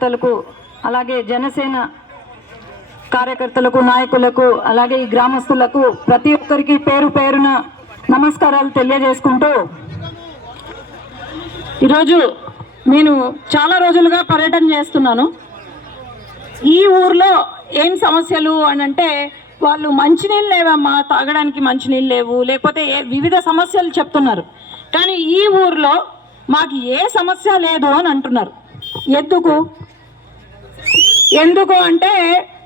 కార్యకర్తలకు అలాగే జనసేన కార్యకర్తలకు నాయకులకు అలాగే ఈ గ్రామస్తులకు ప్రతి ఒక్కరికి పేరు పేరున నమస్కారాలు తెలియజేసుకుంటూ ఈరోజు నేను చాలా రోజులుగా పర్యటన చేస్తున్నాను. ఈ ఊర్లో ఏం సమస్యలు అని అంటే వాళ్ళు మంచినీళ్ళు లేవమ్మా తాగడానికి మంచినీళ్ళు లేవు లేకపోతే ఏ వివిధ సమస్యలు చెప్తున్నారు. కానీ ఈ ఊర్లో మాకు ఏ సమస్య లేదు అని అంటున్నారు. ఎందుకు? ఎందుకు అంటే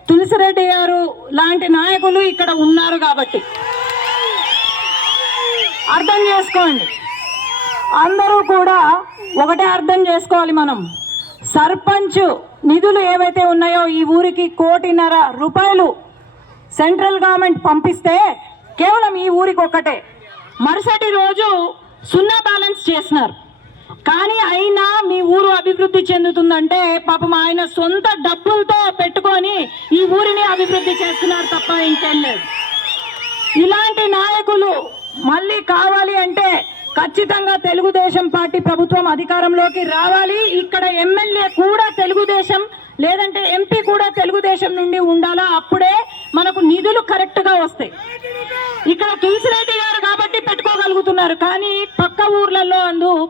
తులసిరెడ్డి గారు లాంటి నాయకులు ఇక్కడ ఉన్నారు కాబట్టి. అర్థం చేసుకోండి. అందరూ కూడా ఒకటే అర్థం చేసుకోవాలి మనం. సర్పంచ్ నిధులు ఏవైతే ఉన్నాయో ఈ ఊరికి కోటిన్నర రూపాయలు సెంట్రల్ గవర్నమెంట్ పంపిస్తే కేవలం ఈ ఊరికి ఒక్కటే. మరుసటి రోజు సున్నా బ్యాలెన్స్ చేసినారు. కానీ అయినా మీ ఊరు అభివృద్ధి చెందుతుందంటే పాపం ఆయన సొంత డబ్బులతో పెట్టుకొని ఈ ఊరిని అభివృద్ధి చేస్తున్నారు తప్ప ఇంకేం లేదు. ఇలాంటి నాయకులు మళ్ళీ కావాలి అంటే ఖచ్చితంగా తెలుగుదేశం పార్టీ ప్రభుత్వం అధికారంలోకి రావాలి. ఇక్కడ ఎమ్మెల్యే కూడా తెలుగుదేశం లేదంటే ఎంపీ కూడా తెలుగుదేశం నుండి ఉండాలా? అప్పుడే మనకు నిధులు కరెక్ట్గా వస్తాయి. ఇక్కడ తులసిరెడ్డి గారు కాబట్టి పెట్టుకోగలుగుతున్నారు. కానీ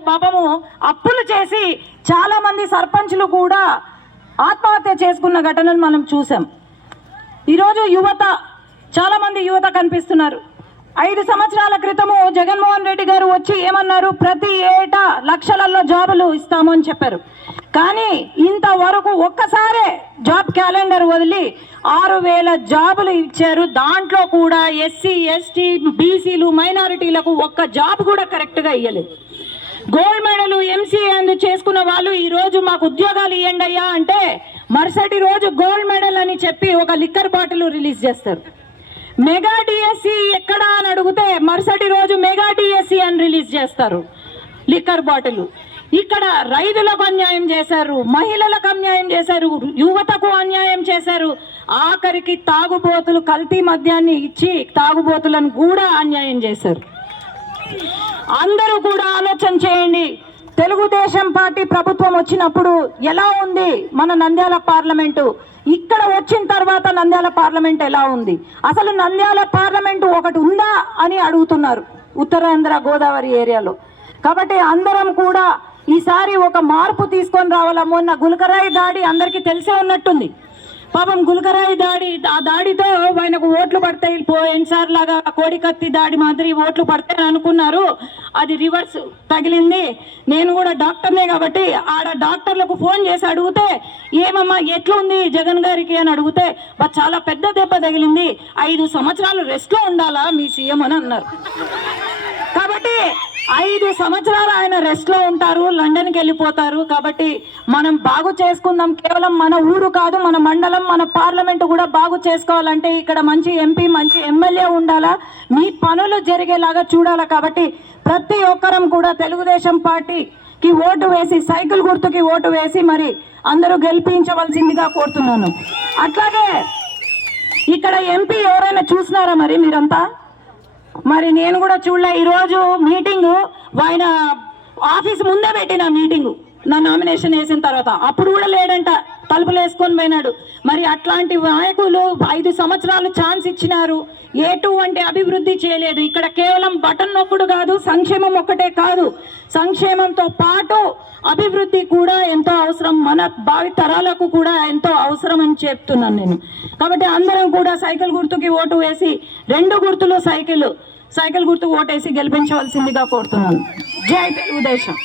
పాపము అప్పులు చేసి చాలా మంది సర్పంచ్లు కూడా ఆత్మహత్య చేసుకున్న ఘటనను మనం చూసాం ఈరోజు యువత చాలా మంది యువత కనిపిస్తున్నారు. ఐదు సంవత్సరాల క్రితము జగన్మోహన్ రెడ్డి గారు వచ్చి ఏమన్నారు? ప్రతి ఏటా లక్షలలో జాబులు ఇస్తాము అని చెప్పారు. కానీ ఇంతవరకు ఒక్కసారే జాబ్ క్యాలెండర్ వదిలి ఆరు వేల జాబులు ఇచ్చారు. దాంట్లో కూడా ఎస్సీ ఎస్టీ బీసీలు మైనారిటీలకు ఒక్క జాబ్ కూడా కరెక్ట్గా ఇవ్వలేదు గోల్డ్ మెడల్ ఎంసీఏ అందు చేసుకున్న వాళ్ళు ఈ రోజు మాకు ఉద్యోగాలు ఇవ్వండి అయ్యా అంటే మరుసటి రోజు గోల్డ్ మెడల్ అని చెప్పి ఒక లిక్కర్ బాటిల్ రిలీజ్ చేస్తారు. మెగా డిఎస్సి ఎక్కడా అని అడిగితే మరుసటి రోజు మెగా డిఎస్సి అని రిలీజ్ చేస్తారు లిక్కర్ బాటిల్. ఇక్కడ రైతులకు అన్యాయం చేశారు మహిళలకు అన్యాయం చేశారు యువతకు అన్యాయం చేశారు. ఆఖరికి తాగుబోతులు కల్తీ మద్యాన్ని ఇచ్చి తాగుబోతులను కూడా అన్యాయం చేశారు. అందరూ కూడా ఆలోచన చేయండి. తెలుగుదేశం పార్టీ ప్రభుత్వం వచ్చినప్పుడు ఎలా ఉంది మన నంద్యాల పార్లమెంటు? ఇక్కడ వచ్చిన తర్వాత నంద్యాల పార్లమెంట్ ఎలా ఉంది? అసలు నంద్యాల పార్లమెంటు ఒకటి ఉందా అని అడుగుతున్నారు ఉత్తరాంధ్ర గోదావరి ఏరియాలో. కాబట్టి అందరం కూడా ఈసారి ఒక మార్పు తీసుకొని రావాలా? మొన్న గులకరాయి దాడి అందరికీ తెలిసే ఉన్నట్టుంది. పాపం గులకరాయి దాడి ఆ దాడితో ఆయనకు ఓట్లు పడతాయి. పోయినసారి లాగా కోడికత్తి దాడి మాదిరి ఓట్లు పడతాయని అనుకున్నారు. అది రివర్స్ తగిలింది. నేను కూడా డాక్టర్నే కాబట్టి ఆడ డాక్టర్లకు ఫోన్ చేసి అడిగితే ఏమమ్మా ఎట్లుంది జగన్ గారికి? అని అడిగితే చాలా పెద్ద దెబ్బ తగిలింది. ఐదు సంవత్సరాలు రెస్ట్లో ఉండాలా మీ సీఎం? అని అన్నారు. ఐదు సంవత్సరాలు ఆయన రెస్ట్లో ఉంటారు లండన్కి వెళ్ళిపోతారు. కాబట్టి మనం బాగు చేసుకుందాం. కేవలం మన ఊరు కాదు మన మండలం మన పార్లమెంట్ కూడా బాగు చేసుకోవాలంటే ఇక్కడ మంచి ఎంపీ మంచి ఎమ్మెల్యే ఉండాలా? మీ పనులు జరిగేలాగా చూడాలా? కాబట్టి ప్రతి ఒక్కరం కూడా తెలుగుదేశం పార్టీకి ఓటు వేసి సైకిల్ గుర్తుకి ఓటు వేసి మరి అందరూ గెలిపించవలసిందిగా కోరుతున్నాను. అట్లాగే ఇక్కడ ఎంపీ ఎవరైనా చూసినారా మరి మీరంతా? మరి నేను కూడా చూడలే. ఈరోజు మీటింగు ఆయన ఆఫీస్ ముందే పెట్టిన మీటింగు. నా నామినేషన్ వేసిన తర్వాత. అప్పుడు కూడా లేడంట తలుపులు వేసుకొని పోయినాడు. మరి అట్లాంటి నాయకులు సంవత్సరాలు ఛాన్స్ ఇచ్చినారు. ఎటువంటి అభివృద్ధి చేయలేదు. ఇక్కడ కేవలం బటన్ ఒక్కడు కాదు సంక్షేమం ఒక్కటే కాదు. సంక్షేమంతో పాటు అభివృద్ధి కూడా ఎంతో అవసరం. మన భావి తరాలకు కూడా ఎంతో అవసరం అని చెప్తున్నాను నేను. కాబట్టి అందరం కూడా సైకిల్ గుర్తుకి ఓటు వేసి రెండు గుర్తులు సైకిల్ సైకిల్ గుర్తుకు ఓటేసి గెలిపించవలసిందిగా కోరుతున్నాను. జై తెలుగుదేశం.